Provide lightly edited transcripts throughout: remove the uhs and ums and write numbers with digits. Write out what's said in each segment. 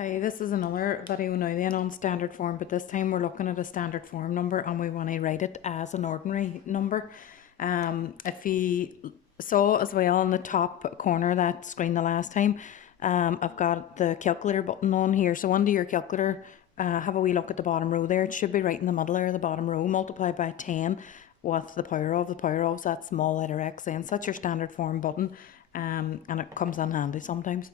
Hi, this is another video now then on standard form, but this time we're looking at a standard form number and we want to write it as an ordinary number. If you saw as well in the top corner of that screen the last time, I've got the calculator button on here. So under your calculator, have a wee look at the bottom row there. It should be right in the middle there, the bottom row, multiply by 10 with the power of. The power of, so that's small letter x then. So that's your standard form button, and it comes in handy sometimes.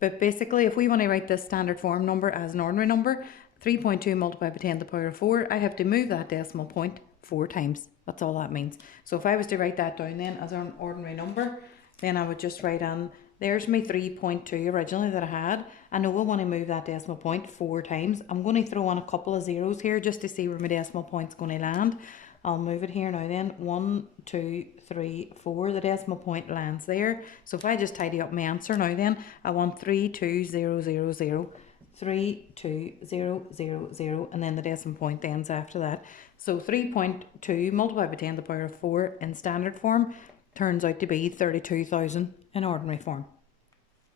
But basically, if we want to write this standard form number as an ordinary number, 3.2 multiplied by 10 to the power of 4, I have to move that decimal point 4 times. That's all that means. So if I was to write that down then as an ordinary number, then I would just write on, there's my 3.2 originally that I had. I know I want to move that decimal point 4 times. I'm going to throw on a couple of zeros here just to see where my decimal point's going to land. I'll move it here now then. 1, 2, 3, 4. The decimal point lands there. So if I just tidy up my answer now then, I want 32000. 32000, and then the decimal point ends after that. So 3.2 multiplied by 10 to the power of 4 in standard form turns out to be 32,000 in ordinary form.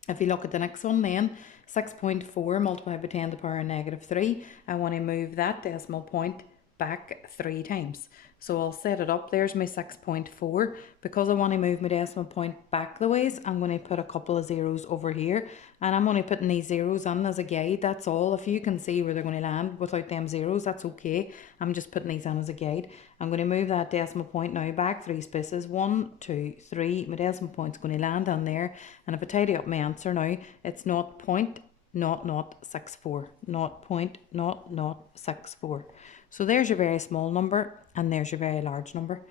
If you look at the next one then, 6.4 multiplied by 10 to the power of negative 3, I want to move that decimal point back 3 times. So I'll set it up. There's my 6.4. Because I want to move my decimal point back the ways, I'm going to put a couple of zeros over here, and I'm only putting these zeros on as a guide. That's all. If you can see where they're going to land without them zeros, that's okay. I'm just putting these on as a guide. I'm going to move that decimal point now back 3 spaces. 1, 2, 3. My decimal point's going to land on there, and if I tidy up my answer now, it's 0.0064. 0.0064. So there's your very small number and there's your very large number.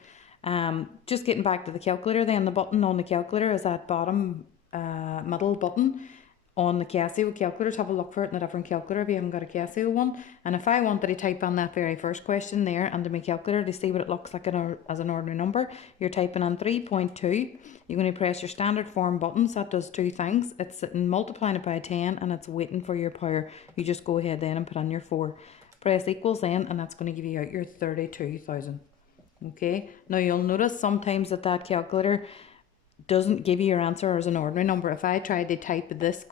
Just getting back to the calculator then, the button on the calculator is that bottom middle button on the Casio calculators. Have a look for it in a different calculator if you haven't got a Casio one. And if I wanted to type on that very first question there under my calculator to see what it looks like as an ordinary number, you're typing on 3.2. You're going to press your standard form buttons. That does 2 things. It's sitting multiplying it by 10 and it's waiting for your power. You just go ahead then and put on your 4. Press equals then, and that's going to give you out your 32,000. Okay, now you'll notice sometimes that calculator doesn't give you your answer as an ordinary number. If I tried to type this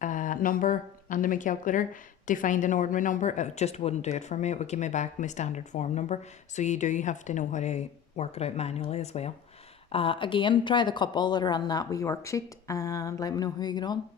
number under my calculator to find an ordinary number, it just wouldn't do it for me. It would give me back my standard form number. So you do have to know how to work it out manually as well. Again, try the couple that are on that wee worksheet and let me know how you get on.